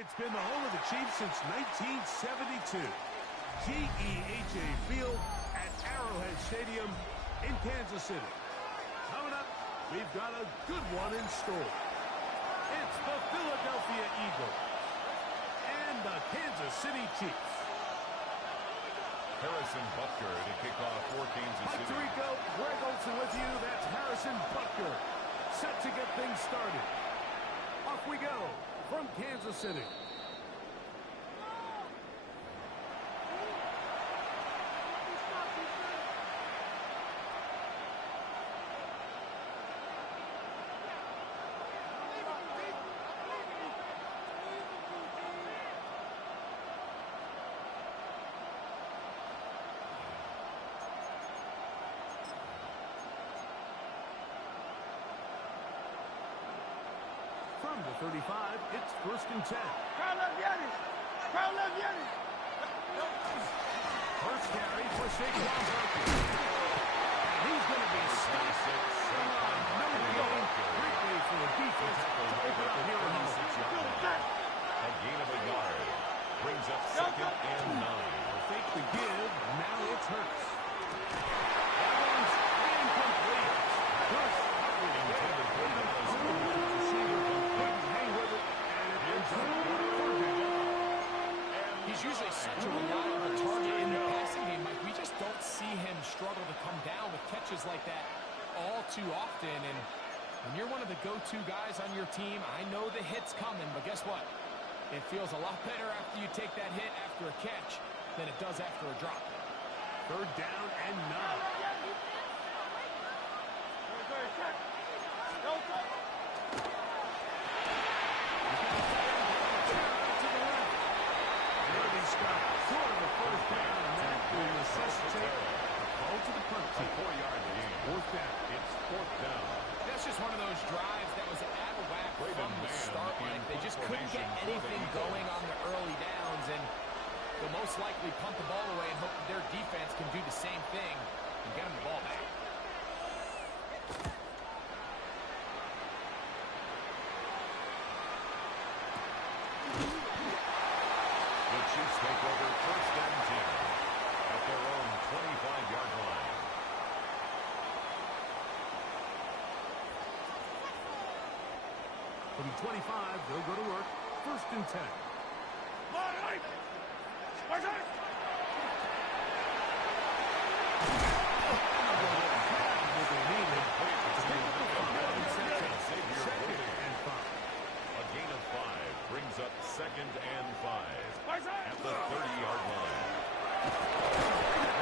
It's been the home of the Chiefs since 1972. GEHA Field at Arrowhead Stadium in Kansas City. Coming up, we've got a good one in store. It's the Philadelphia Eagles and the Kansas City Chiefs. Harrison Butker to kick off for Kansas City. Puerto Rico, Greg Olson with you. That's Harrison Butker. Set to get things started. Off we go from Kansas City. From the 35, it's 1st and 10. First carry for Saquon Barkley. He's going to be stopped. No gain. Great way for the defense to open up here in the A gain of a yard. Brings up 2nd and 9. Fake the give. Now it's Hurts. That one's incomplete. Hurts intended for the He's usually such a reliable target in the passing game, Mike. We just don't see him struggle to come down with catches like that all too often. And when you're one of the go-to guys on your team, I know the hit's coming, but guess what? It feels a lot better after you take that hit after a catch than it does after a drop. 3rd down and 9. Scott, short of the 1st down, and that will necessitate a call to the punt team. A 4-yard gain. 4th down. It's 4th down. That's just one of those drives that was out of whack from the start, Mike. They just couldn't get anything going on the early downs, and they'll most likely punt the ball away and hope that their defense can do the same thing and get them the ball back. Chiefs take over 1st and 10 at their own 25-yard line. From 25, they'll go to work. 1st and 10. A gain of 5 brings up 2nd and 5 at the 30-yard line.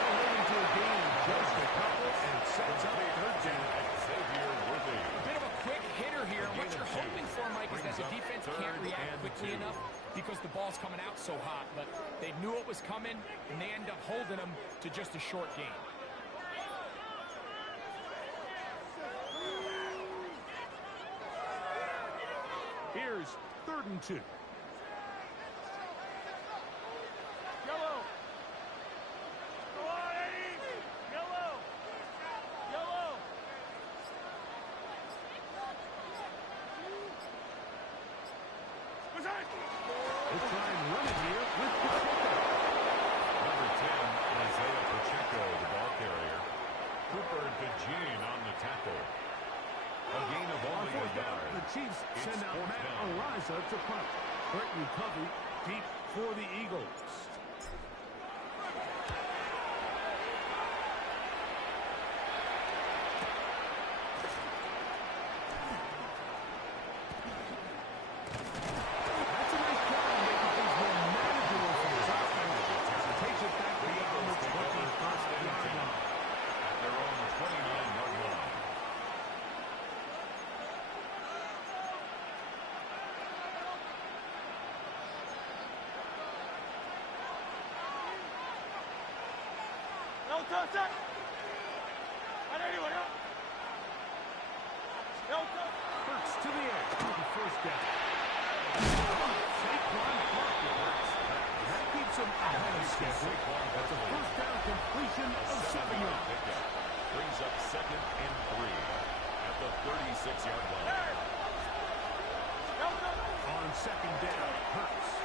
They're into a gain of just a couple and sets up 3rd down. Xavier Worthy. A bit of a quick hitter here. What you're hoping for, Mike, is that the defense can't react quickly enough because the ball's coming out so hot. But they knew it was coming, and they end up holding them to just a short gain. Here's 3rd and 2. We'll try and run it here with Pacheco. Number 10, Isaiah Pacheco, the ball carrier. Cooper DeJean on the tackle. A gain of only a yard. The Chiefs send out Matt down. Ariza to punt. Great recovery deep for the Eagles. Hurts to the edge for the 1st down. Saquon Barkley. That keeps him ahead of schedule. That's a 1st down completion of 7 yards. Brings up 2nd and 3 at the 36-yard line. On 2nd down, Hurts.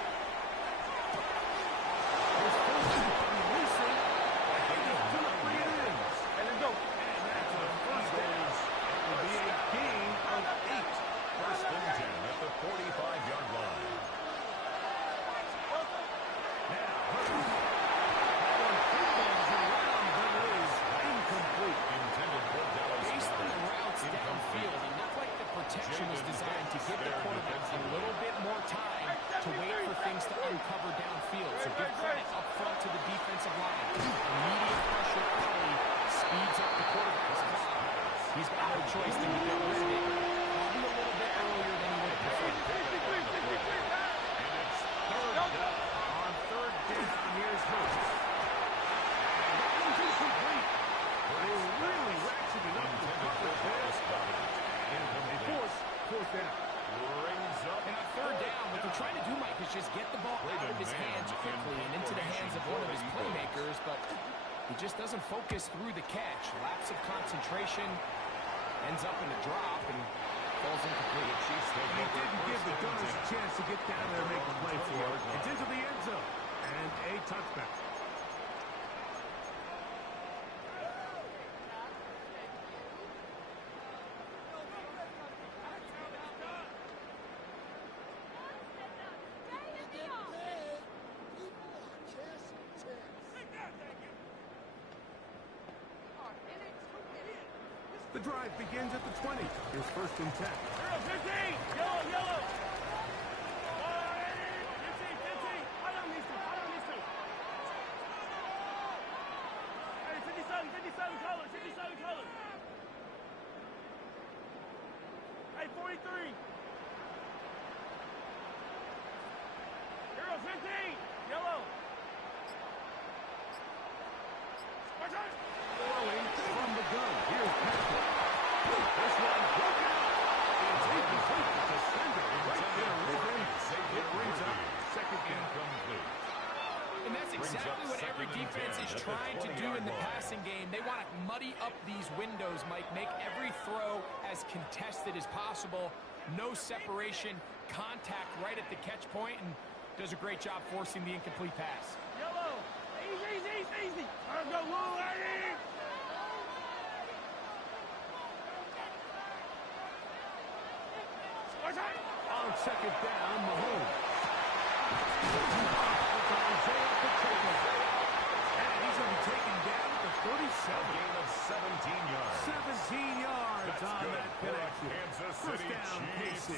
zone cover downfield. So give credit up front to the defensive line. Immediate pressure early speeds up the quarterback's clock. He's got no choice to get rid of it. Probably a little bit earlier than he would have preferred. And it's third down. On third down, here's Hurst. And that one's incomplete. They're really ratcheting up the coverage there. Fourth down. Brings up. And on third down, what they're trying to do, Mike, is just get the ball out of his hands quickly and into the hands of one of his playmakers, but he just doesn't focus through the catch. Lapse of concentration, ends up in a drop, and falls incomplete. He didn't give the Gunners a chance to get down there and make a play for it. It's into the end zone, and a touchback. The drive begins at the 20. Here's first and 10. 15! Yellow! 15! Hold on these two. Hey, 57 colors. Hey, 43. Hero 15! Yellow! Throwing from the gun. Here's Patrick. This one broken out. It's incomplete. The defender right there with him. It brings up second down. Incomplete. And that's exactly what every defense is trying to do in the passing game. They want to muddy up these windows, Mike, make every throw as contested as possible. No separation, contact right at the catch point, and does a great job forcing the incomplete pass. Yellow! Easy! Let's go, Lou, Eddie! On second down, Mahomes. And he's going to be taken down at the 37. Gain of 17 yards. 17 yards That's on good that for connection. Kansas First City down, Chiefs. KC.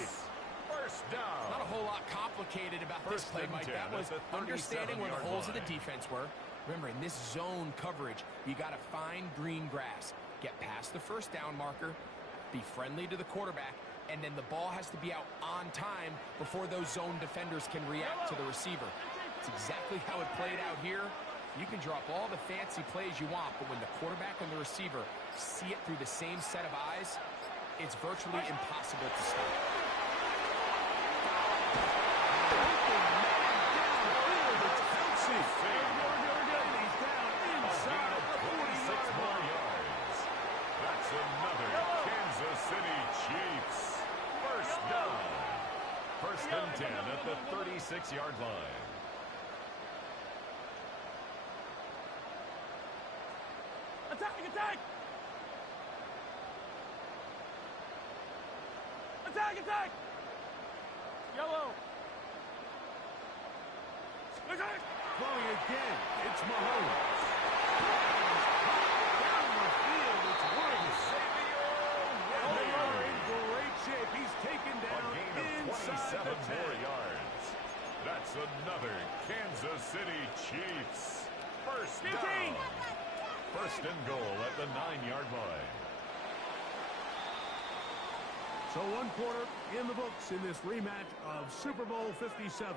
First down. Not a whole lot complicated about this First play, and Mike. 10 That was at the understanding where the 37-yard holes of the line. defense were. Remember, in this zone coverage, you got to find green grass. Get past the first down marker, be friendly to the quarterback, and then the ball has to be out on time before those zone defenders can react to the receiver. It's exactly how it played out here. You can drop all the fancy plays you want, but when the quarterback and the receiver see it through the same set of eyes, it's virtually impossible to stop. That's another Kansas City Chiefs. First down. First and 10 at the 36-yard line. Attack! Yellow! Throwing again. It's Mahomes. Down the field. It's Woods. They are in great shape. He's taken A down gain of inside 27 the 10. more yards. That's another Kansas City Chiefs. First down. First and goal at the 9-yard line. So one quarter in the books in this rematch of Super Bowl 57.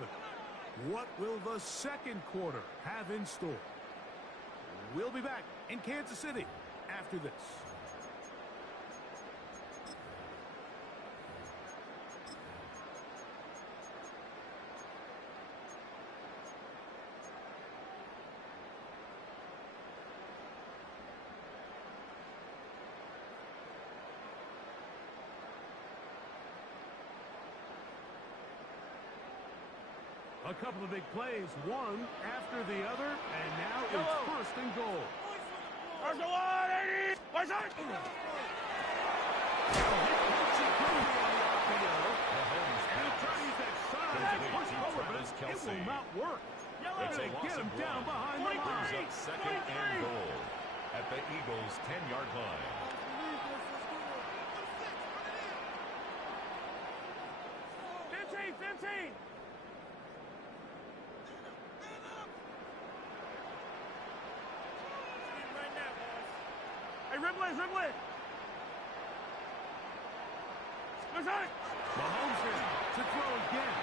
What will the second quarter have in store? We'll be back in Kansas City after this. A couple of big plays, one after the other, and now it's first and goal. There's a lot, Eddie! Watch out! It will not work. They're going to get him down behind the Brings line. up second and goal at the Eagles' 10-yard line. 15! dribble it. Mahomes now to throw again.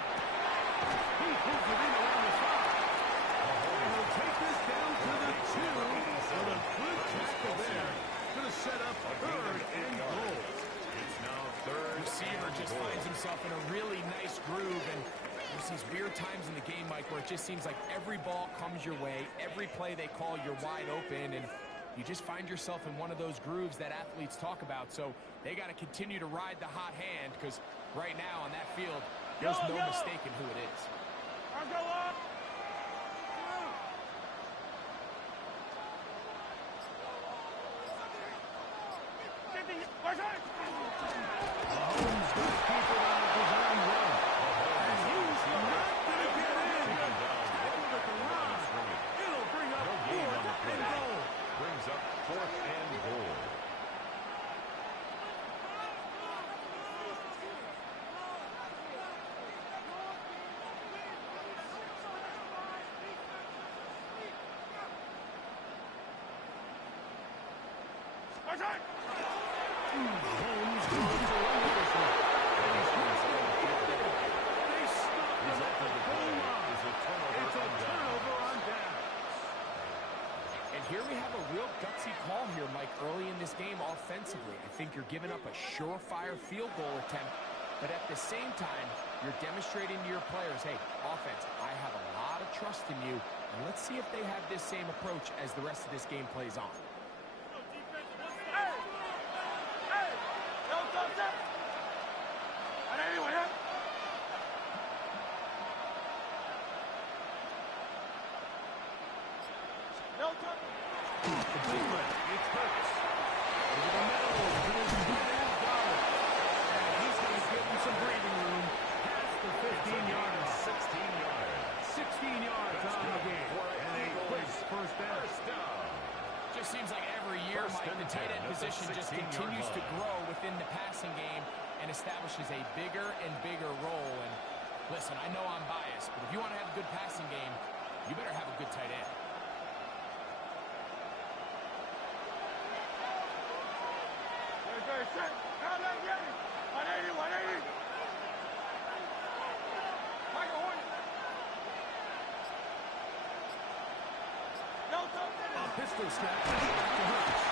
He pulls it in around the 5. And he'll take this down to the 2 with a good tackle there. Going to set up 3rd and goal. It's now 3rd. Receiver just finds himself in a really nice groove, and there's these weird times in the game, Mike, where it just seems like every ball comes your way, every play they call, you're wide open, and you just find yourself in one of those grooves that athletes talk about. So they got to continue to ride the hot hand, because right now on that field, there's no mistaking who it is. I'll go up. Mahomes does keep it on the design run. And he's not going to get in. Hold at the line. It'll bring up 4th and goal. Brings up 4th and goal. Mahomes goes to run with this one. And he's not going to get there. They stop him at the goal line. It's a turnover on down. And here we have a real gutsy call here, Mike, early in this game offensively. I think you're giving up a surefire field goal attempt, but at the same time, you're demonstrating to your players, hey, offense, I have a lot of trust in you, and let's see if they have this same approach as the rest of this game plays on. It's Hurts. Over the middle to his tight end, Goddard. And he's going to give him some breathing room past the 15-yard line. 16 yards. 16 yards on the game. And a quick first down. Just seems like every year, Mike, the tight end position just continues to grow within the passing game and establishes a bigger and bigger role. And listen, I know I'm biased, but if you want to have a good passing game, you better have a good tight end. A pistol snap to Hurts.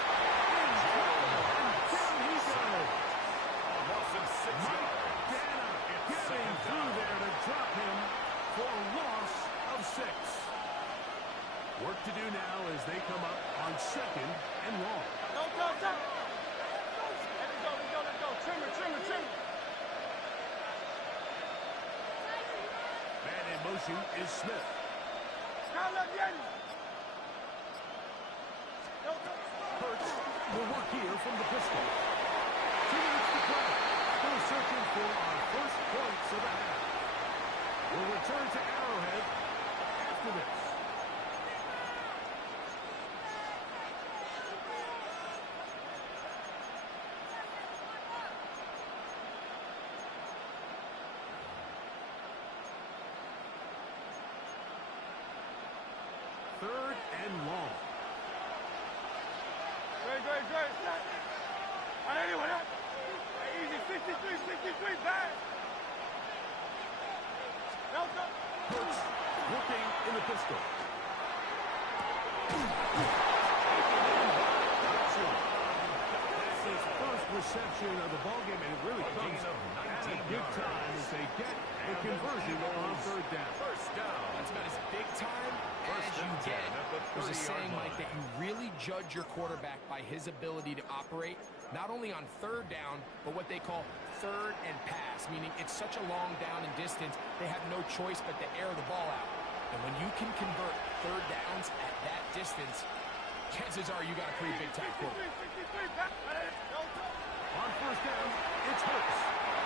And down he goes. Mike Dana getting through there to drop him for a loss of 6. Work to do now as they come up on 2nd and long. Man in motion is Smith. Hurts will work here from the pistol. 2 minutes to play. Still searching for our first points of the half. We'll return to Arrowhead after this. Third and long. Easy, 53, back. Hurts working in the pistol. That's his first reception of the ballgame, and it really comes at a good time as they get the conversion on 3rd down. First down. That's about as big time as you get. There's a saying, Mike, that you really judge your quarterback by his ability to operate, not only on 3rd down, but what they call 3rd and pass, meaning it's such a long down and distance, they have no choice but to air the ball out. And when you can convert 3rd downs at that distance, chances are you got a pretty big-time quarterback. On 1st down, it's Hurts.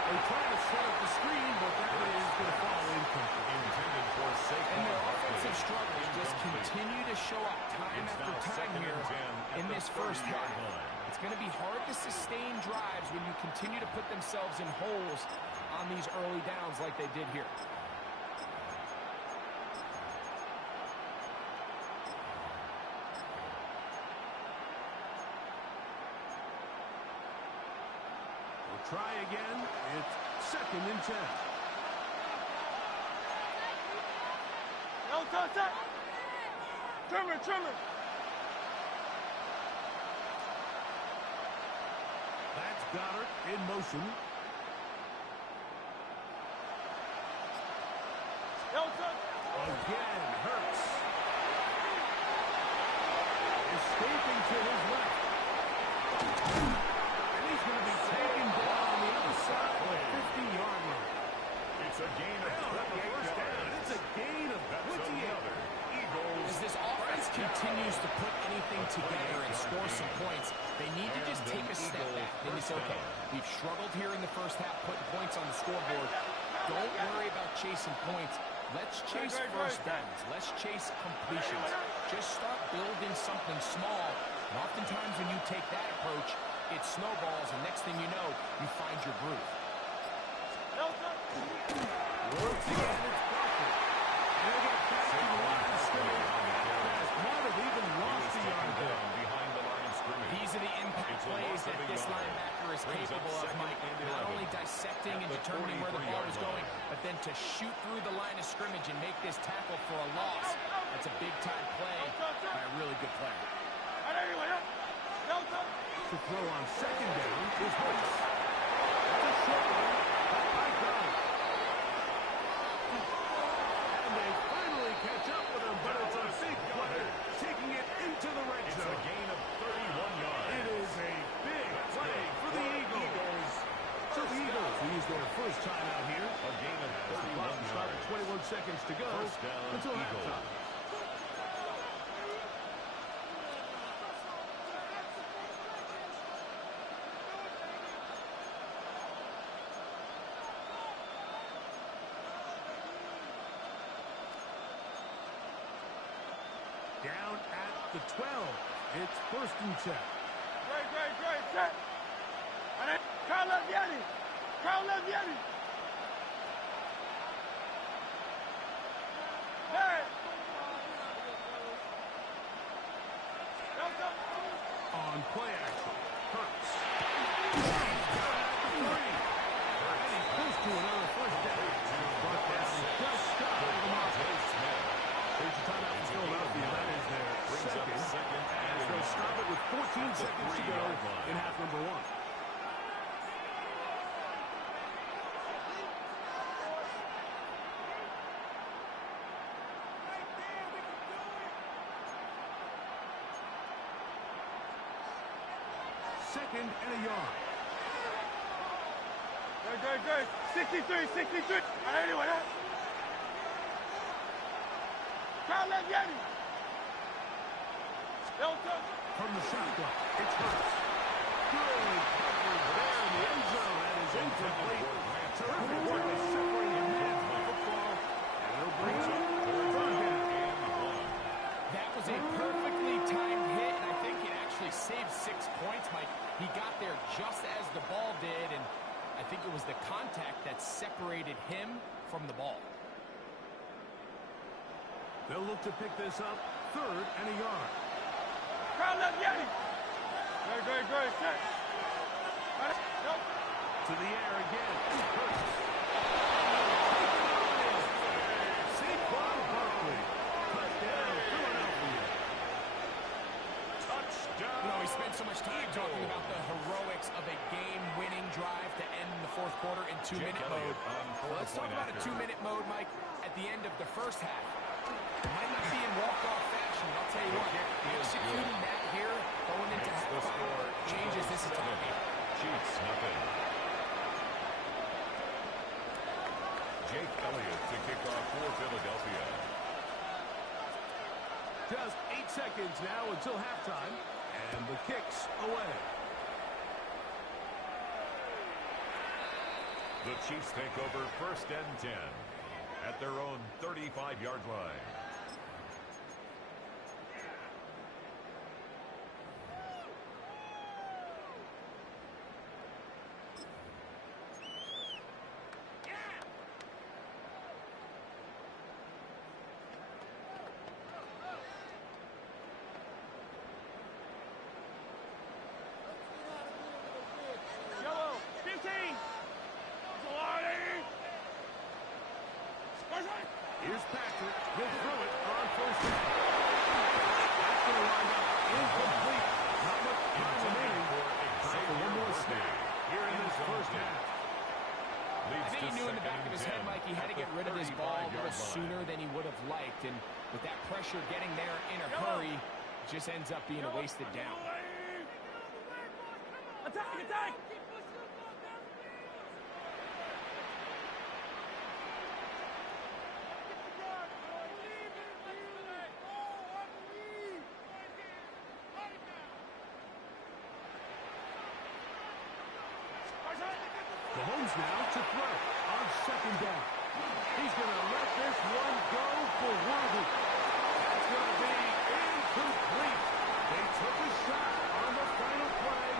They try to set up the screen, but that is going to fall incomplete. Intended for safety. And their offensive struggles just continue to show up time after time here in this first half. It's going to be hard to sustain drives when you continue to put themselves in holes on these early downs like they did here. try again. It's 2nd and 10. No, touch. Trimmer. That's Goddard in motion. No, touch. Again, Hurts. Escaping to his left. And he's going to be taken down on the other side of the 50-yard line. It's a gain of They'll have the 28 first down. yards. It's a gain of That's 28. another Eagles. As this offense continues to put anything together and score some points, they need to just take a step back. Then it's okay. We've struggled here in the first half, putting points on the scoreboard. Don't worry about chasing points. Let's chase first downs. Let's chase completions. Just start building something small. And oftentimes when you take that approach, it snowballs, and next thing you know, you find your groove. No, touch. Once again, it's Barkley. And they get back to the line of scrimmage. As might have even lost the yard there. Behind the line of scrimmage. These are the impact It's a plays loss of that a this yard. linebacker is Brings up capable of, 2nd Mike. and Not 11. only dissecting and At the determining where the ball 43-yard is going, but then to shoot through the line of scrimmage and make this tackle for a loss. That's a big-time play by a really good player. No, touch. To throw on 2nd down is Hurts. That's a short one. Caught by Goddard. And they finally catch up with him, but it's a big play, taking it into the red It's a zone. gain of 31 yards. It is a big play for the Eagles. So the Eagles will use their first time out here. A gain of As the clock 31 starts, yards. 21 seconds to go First down, until Eagles. halftime. Down at the 12. It's 1st and 10. Great. Set. And then Carl Leviani. Hey. No, touch. On play action, Hurts. He's got it at the 3. And he's close to another first down. But that's just shy of the mark. Here's your timeout for Philadelphia. That is their Brings up second. 2nd As and they'll stop it with 14 seconds to go 3-yard line. in half number 1. Second and a yard. Great. 63. And anyway, Carl Leviani. No, touch. From the shotgun, it's Hurts. Good coverage there in the end zone. That is incomplete. Terrific work to separate him from the football. And it'll bring us up 3rd down. That was a perfectly timed hit, and I think it actually saved 6 points, Mike. He got there just as the ball did, and I think it was the contact that separated him from the ball. They'll look to pick this up 3rd and a yard. Carl Leviani. Great. Set. No. To the air again. Hurts. Saquon Barkley. Touchdown, Philadelphia. Touchdown. You know, we spent so much time talking about the heroics of a game-winning drive to end the 4th quarter in 2-minute mode. Let's talk about a 2-minute mode, Mike, at the end of the first half. It might not be in walk-off fashion, but I'll tell you what, executing that here, going into halftime, changes this entire game. Chiefs, nothing. Jake Elliott to kick off for Philadelphia. Just 8 seconds now until halftime. And the kick's away. The Chiefs take over 1st and 10 at their own 35-yard line. Yellow. 15. Here's Patrick. He'll throw it on first down. That's going to wind up incomplete. Not much time remaining. Time for one more snap here in this first half. I think he knew in the back of his head, Mike, he had to get rid of this ball a little sooner than he would have liked. And with that pressure getting there in a hurry, it just ends up being a wasted down. Attack, attack! Mahomes now to throw on second down. He's going to let this one go for Worthy. That's going to be incomplete. They took a shot on the final play.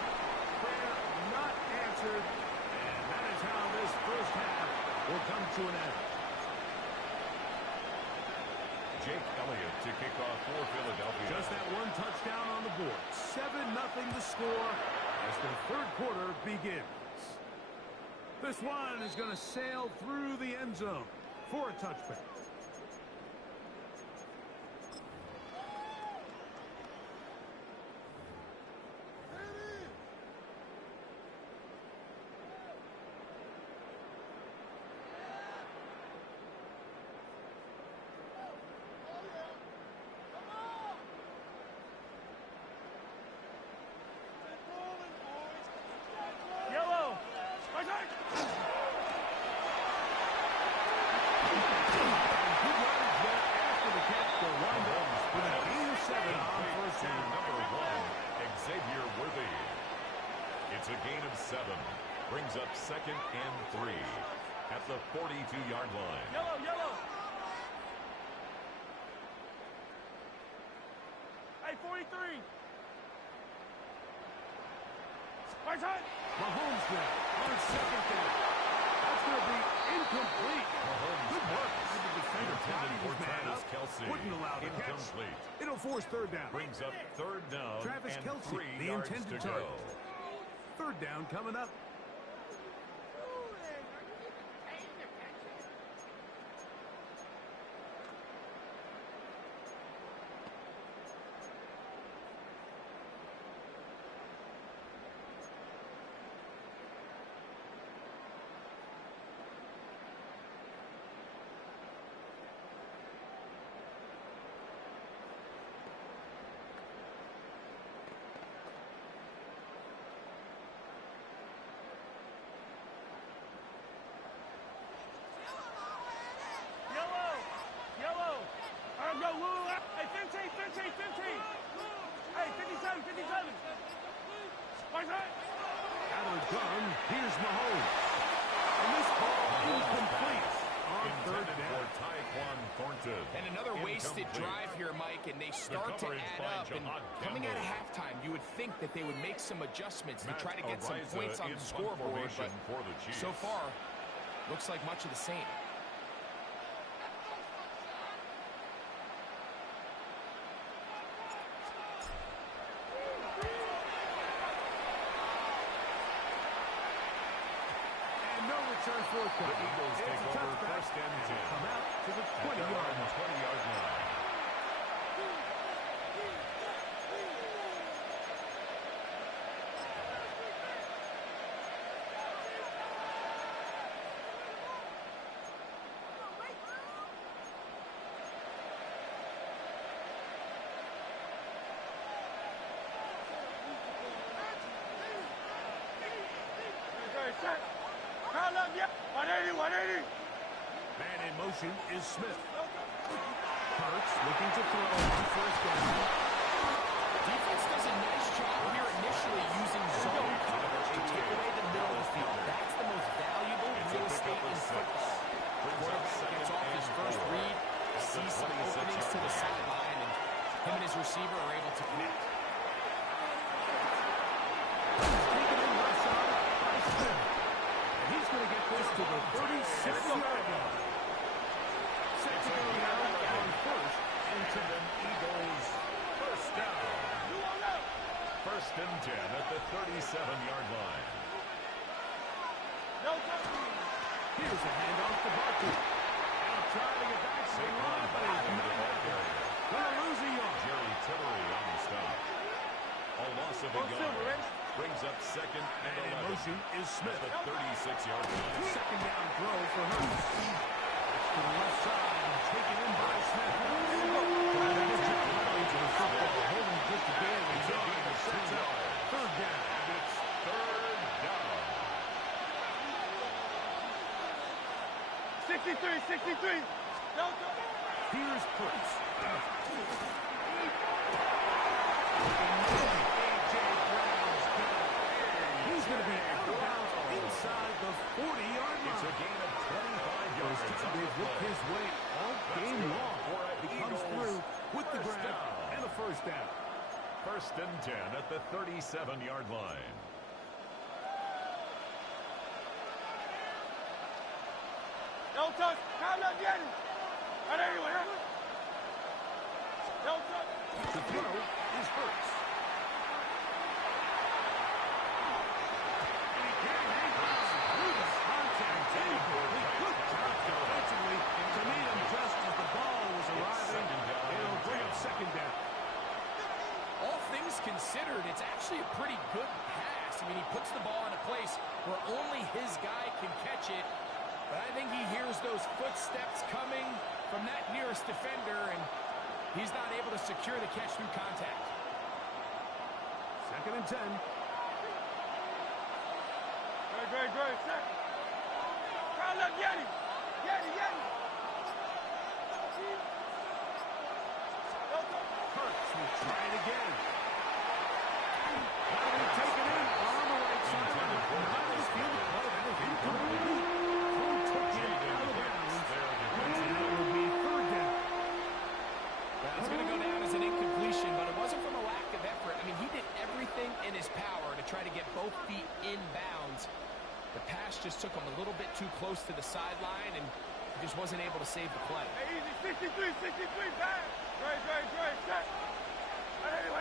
Prayer not answered. And that is how this first half will come to an end. Jake Elliott to kick off for Philadelphia. Just that one touchdown on the board. 7-0 the score as the third quarter begins. This one is going to sail through the end zone for a touchback. Yellow! It's a gain of 7. Brings up 2nd and 3 at the 42-yard line. Yellow, yellow! Hey, 43! Right side! Mahomes now on second down. That's going to be incomplete. Mahomes Good work. pass. The defender Intended bodied for his man Travis up. Kelce. Wouldn't allow the catch. Incomplete. It'll force third down. Brings up 3rd down Travis and Kelce, 3 the yards intended to go. target. Third down coming up. Go, Lou. Hey, 15, 15, 15. Hey, 57, 57. Right side. Out of gun, here's Mahomes. And this ball incomplete on third down. Tyquan Thornton. And another wasted drive here, Mike, and they start to add up. And coming out of halftime, you would think that they would make some adjustments to try to get some points on the scoreboard, but so far, looks like much of the same. The Eagles take over 1st and 10. Come out to the 20-yard line. Set. Call up, yeah. 180, 180. Man in motion is Smith. Hurts looking to throw on first down. Defense does a nice job here initially using zone coverage to take away the middle of the field. That's the most valuable real estate in football. Quarterback gets off his first read, sees some openings to the sideline, and him and his receiver are able to connect. He's going to get this to the 36-yard line. Set to go now on 1st and 10. Eagles first down. 1st and 10 at the 37-yard line. Here's a handoff to Barkley. Now trying to get back formation is Smith. At the 36-yard line. Second down throw for Hurts. To the left side and taken in by Smith. Trying to get your rally to the football. Holding just a barely yard. Sets up. Third down. And it's third down. 63. Here's Hurts. He's going to be out of bounds inside the 40-yard line. It's a gain of 25 yards. They've worked his way all game long. He comes through with the grab and a first down. First and 10 at the 37-yard line. Don't touch. Come on, get it. Right anyway. Don't touch. The throw is Hurts. And he can't hang on through the contact. Good job defensively to meet him just as the ball was arriving. It'll bring up second down. All things considered, it's actually a pretty good pass. I mean, he puts the ball in a place where only his guy can catch it. But I think he hears those footsteps coming from that nearest defender, and he's not able to secure the catch through contact. Second and 10. Great. Set. Come on, get it. Hurts will try it again. Now they've taken in on the right side. Not as field of play. That is incomplete. Took him out of bounds. And that will be third down. That's going to go down as an incompletion, but it wasn't from a lack of effort. I mean, he did everything in his power to try to get both feet in bounds. The pass just took him a little bit too close to the sideline, and he just wasn't able to save the play. Hey, easy. 63, back. Great. Set. Right anyway.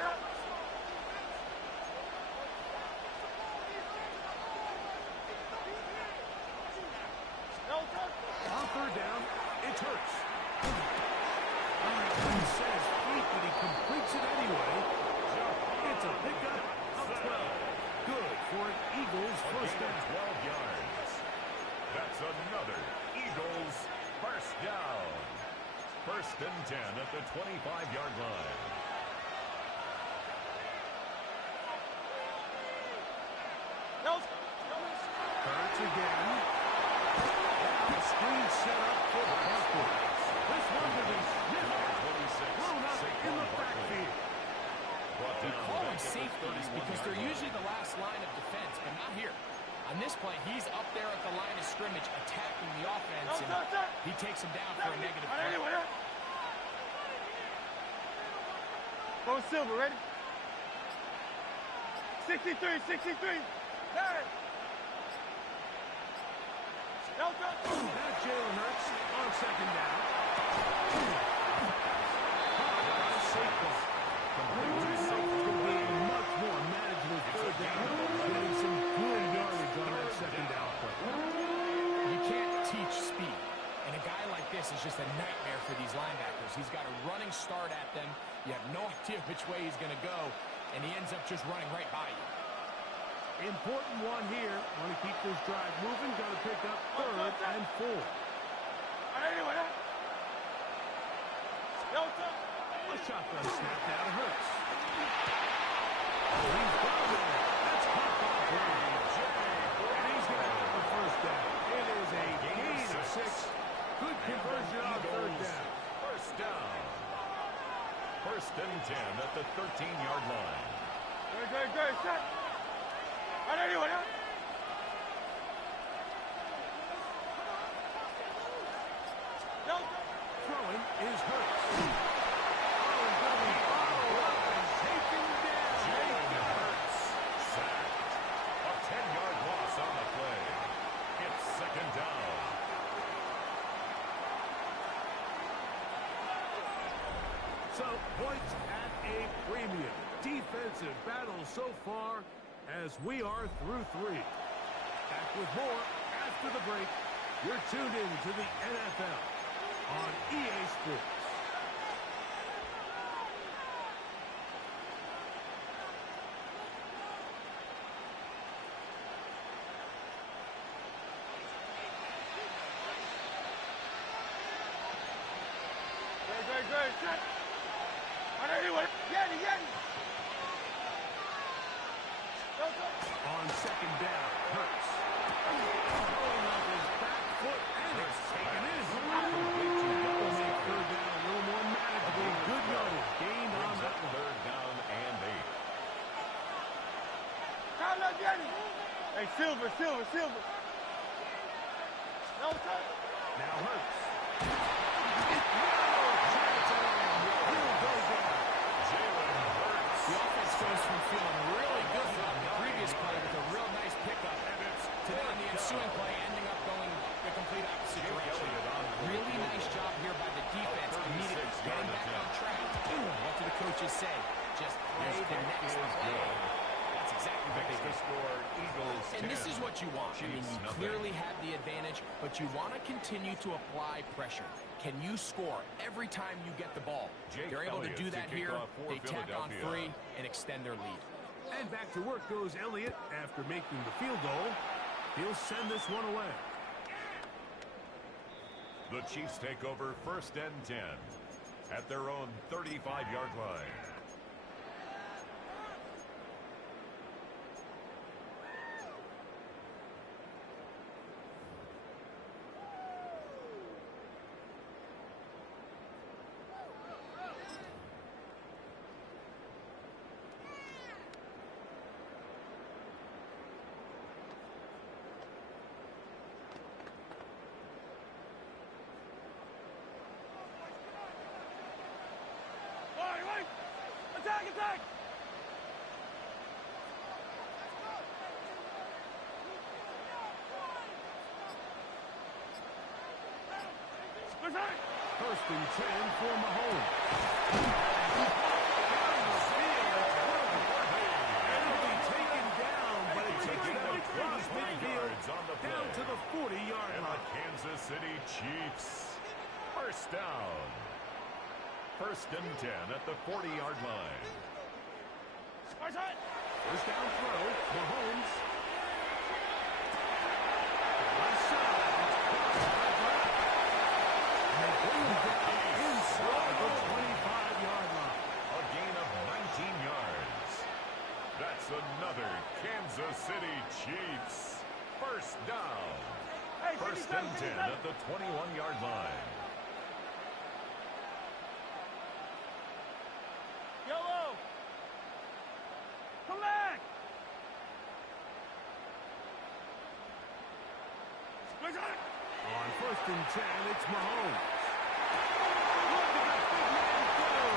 Don't touch. On third down, it's Hurts. He says feet, but he completes it anyway. It's a pickup of 12. Good for an Eagles first down. 12 yards. That's another Eagles first down. First and 10 at the 25-yard line. Hurts again. The screen set up for the Buccaneers. This one will be Smith. Thrown up in the backfield. We call them safeties because they're usually the last line of defense, but not here. On this play, he's up there at the line of scrimmage attacking the offense, and he takes him down for a negative play. Go Silver, ready? 63. Hey! Don't touch. Now Jalen Hurts on second down. Safety. It's going to be a much more manageable third down. Getting some good yardage on that second down play. You can't teach speed, and a guy like this is just a nightmare for these linebackers. He's got a running start at them. You have no idea which way he's going to go, and he ends up just running right by you. Important one here. Want to keep this drive moving. Got to pick up third and 4. Anyway, don't touch. A shotgun snap now to Hurts. He's got it. That's caught by Brady. And he's going to have the first down. It is a gain of 6. Good conversion on third down. First down. First and 10 at the 13-yard line. Great. Set. Anyway, don't touch. Throwing is Hurts. Sacked. A 10-yard loss on the play. It's second down. So, points at a premium. Defensive battle so far as we are through 3. Back with more after the break. You're tuned in to the NFL on EA Sports. Dre, set. Anyway, Yeti. On second down, Hurts. Throwing off his back foot, and it's taken in. Will make third down a little more manageable. Good yardage gained on that one. Third down and 8. Count up, Yeti. Hey, Silver. No touch. Now Hurts. The offense goes from feeling really good about the previous play with a real nice pickup to then the ensuing play ending up going the complete opposite direction. Really nice job here by the defense, immediately getting back on track. What do the coaches say? Just play the next play. That's exactly what they did. And this is what you want. I mean, you clearly have the advantage, but you want to continue to apply pressure. Can you score every time you get the ball? They're able to do that here. They tack on 3 and extend their lead. And back to work goes Elliott after making the field goal. He'll send this one away. The Chiefs take over first and 10 at their own 35-yard line. Attack! First and 10 for Mahomes. It'll be taken down, but it takes them across midfield down to the 40-yard line. Kansas City Chiefs. First down. First and 10 at the 40-yard line. First down throw, Mahomes. Left side. And they bring him down inside the 25-yard line. A gain of 19 yards. That's another Kansas City Chiefs. First down. First and 10 at the 21-yard line. Yellow! Come back! On first and 10, it's Mahomes. Look at that big man go!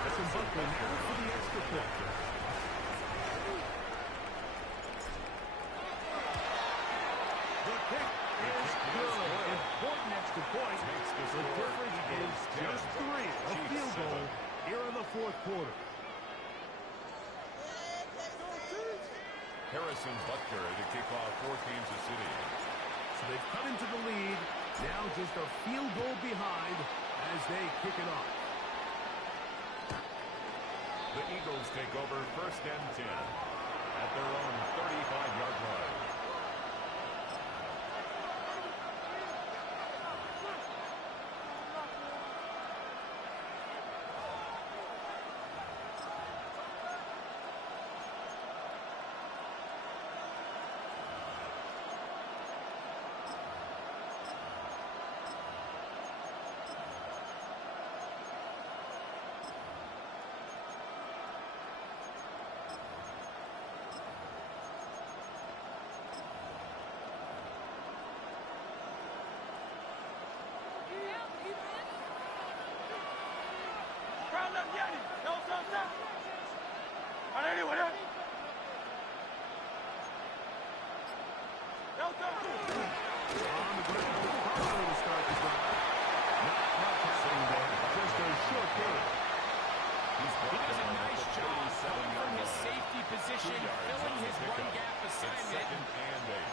That's a Buckler now for the extra point. The kick is good. Important extra point. The difference is just 3. A field goal here in the fourth quarter. Harrison Butker to kick off for Kansas City. So they've cut into the lead. Now just a field goal behind as they kick it off. The Eagles take over first and 10 at their own 35-yard line.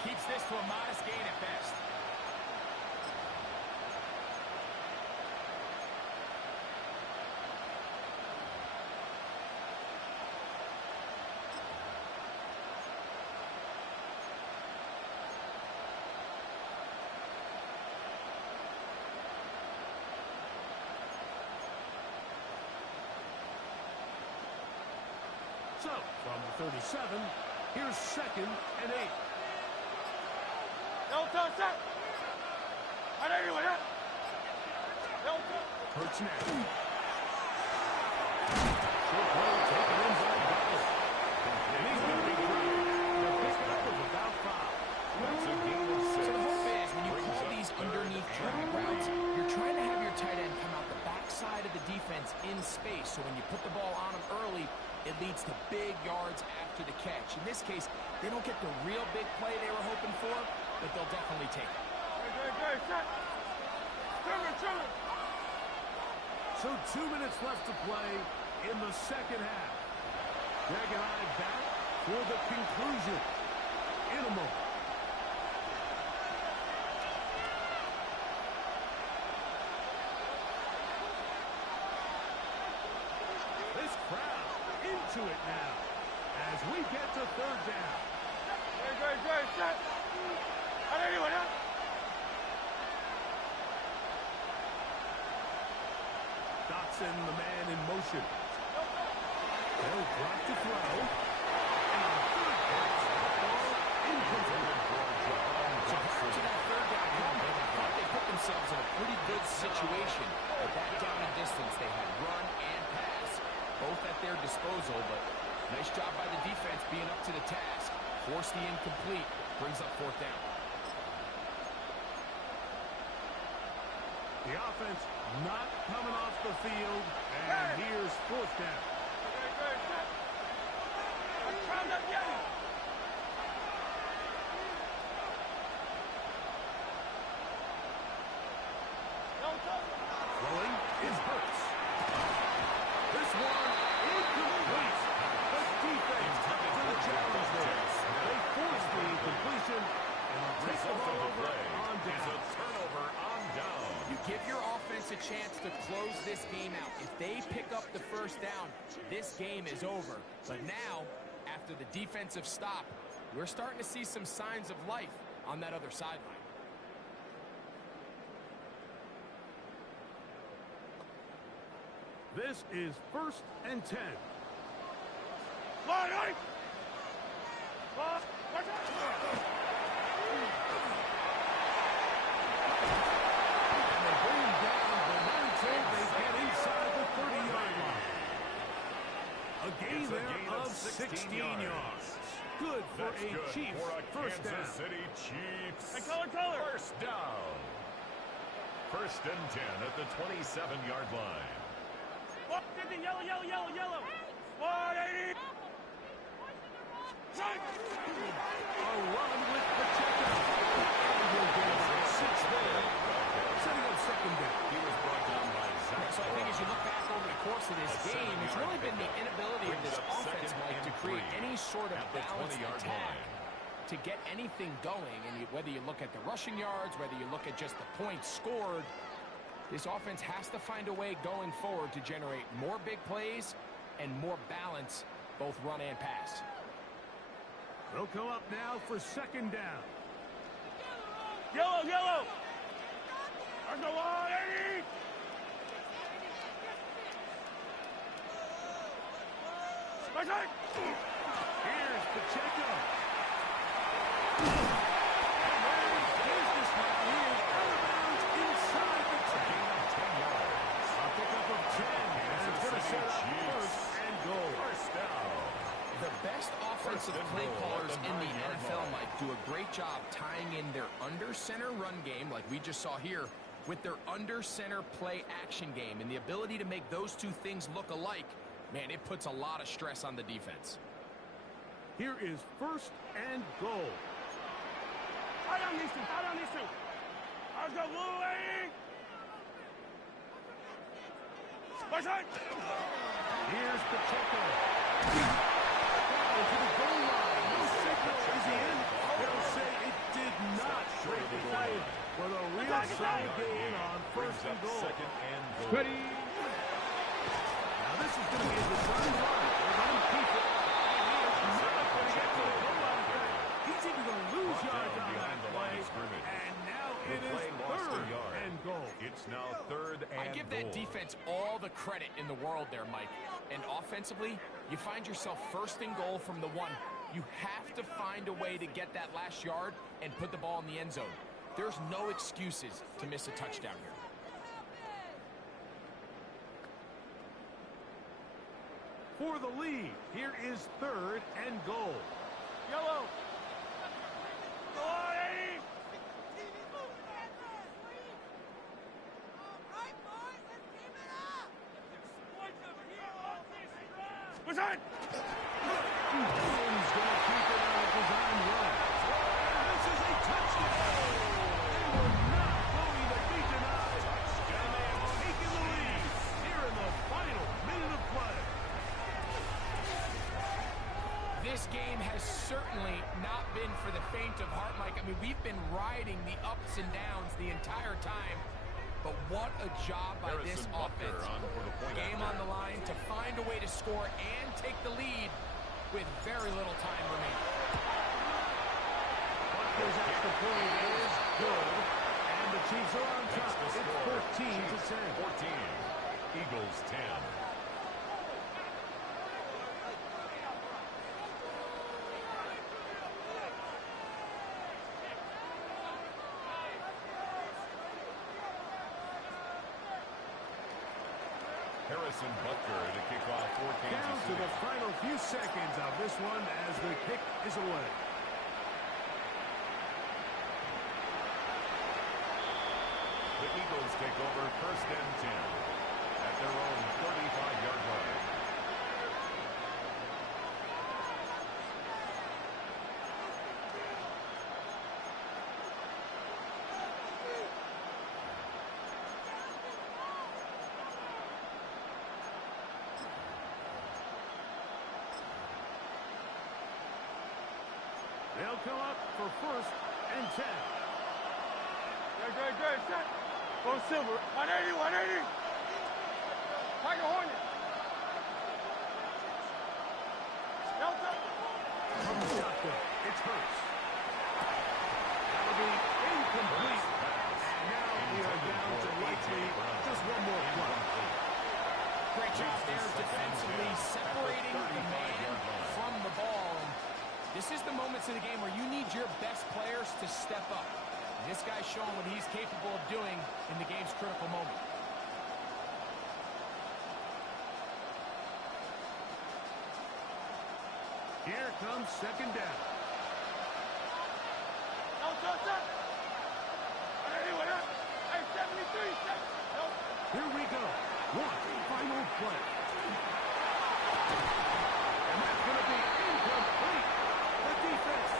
Keeps this to a modest gain at best. So, from the 37, here's 2nd and 8. Hurts now. Short play taken in by Butler. And he's going to be trying to pick up with about 5. That's a gain of 6. So the hope is when you call these underneath drag routes, you're trying to have your tight end come out the backside of the defense in space. So when you put the ball on him early, it leads to big yards after the catch. In this case, they don't get the real big play they were hoping for, but they'll definitely take it. So 2 minutes left to play in the second half. Greg and I back for the conclusion in a moment. This crowd into it now as we get to 3rd down. Dotson, the man in motion. They'll drop to throw. And on 3rd pass, ball incomplete. So prior to that 3rd down comeback, I thought they put themselves in a pretty good situation. With that down and distance, they had run and pass, both at their disposal, but nice job by the defense being up to the task. Force the incomplete, brings up 4th down. The offense not coming off the field, and here's 4th down. Throwing is Hurts. This one incomplete. The defense to the challenge there. They force the incompletion, and they'll take the ball over on down. A turnover on down. You give your offense a chance to close this game out. If they pick up the 1st down, this game is over. But now, after the defensive stop, we're starting to see some signs of life on that other sideline. This is 1st and 10. A gain there of 16 yards. Good for a Chiefs first down. Kansas City Chiefs. Hey, color. First down. 1st and 10 at the 27-yard line. Yellow. 180. A run with Pacheco. And he'll get about 6 there. Setting up 2nd down. He was brought down by Zach. So I think as you look back over the course of this game, it's really been the inability of this offense, Mike, to create any sort of balanced attack to get anything going. And whether you look at the rushing yards, whether you look at just the points scored, this offense has to find a way going forward to generate more big plays and more balance, both run and pass. They'll come up now for 2nd down. Yellow. There's no 180. Here's Pacheco. And there's business now. He is out of bounds inside the 10. 10 yards. A pickup of 10. And it's going to set up 1st and goal. First down. The best offensive play callers in the NFL, Mike, do a great job tying in their under-center run game, like we just saw here, with their under-center play action game. And the ability to make those two things look alike, man, it puts a lot of stress on the defense. Here is 1st and goal. Out on these two. I'll go 180. Here's Pacheco. Down to the goal line. No signal. Is he in? They'll say it did not break the play for the real solid gain on 1st and goal. 2nd and goal. Ready? Now this is going to be a design run. They're going to keep it. And he is not going to get to the goal line. He's even going to lose yards on that play. And now it is 3rd and goal. It's now 3rd and I give that defense all the credit in the world there, Mike. And offensively, you find yourself first and goal from the 1. You have to find a way to get that last yard and put the ball in the end zone. There's no excuses to miss a touchdown here. For the lead, here is 3rd and goal. Yellow. Go on, Eddie. What's on? He's going to keep it on a design run. And this is a touchdown. They were not going to be denied. And they have taken the lead here in the final minute of play. This game has certainly not been for the faint of heart, Mike. I mean, we've been riding the ups and downs the entire time. But what a job by this offense. Game on the line to find a way to score and take the lead with very little time remaining. Butker's extra point is good. And the Chiefs are on top. It's 14-10. 14. Eagles 10. Harrison Butker to kick off for Kansas Down to City. the final few seconds of this one as the kick is away. The Eagles take over 1st and 10 at their own 35-yard line. They'll come up for 1st and 10. Great, set. Go Silver. 180, 180. Tiger Hornet. Delta. From the shotgun, it's Hurts. That'll be incomplete. And now we are down to likely just one more play. Great job there defensively, separating the man from the ball. And this is the moments of the game where you need your best players to step up. And this guy's showing what he's capable of doing in the game's critical moment. Here comes 2nd down. Delta. 180, 180. Hey, 73. Here we go. One final play. And that's going to be incomplete. The defense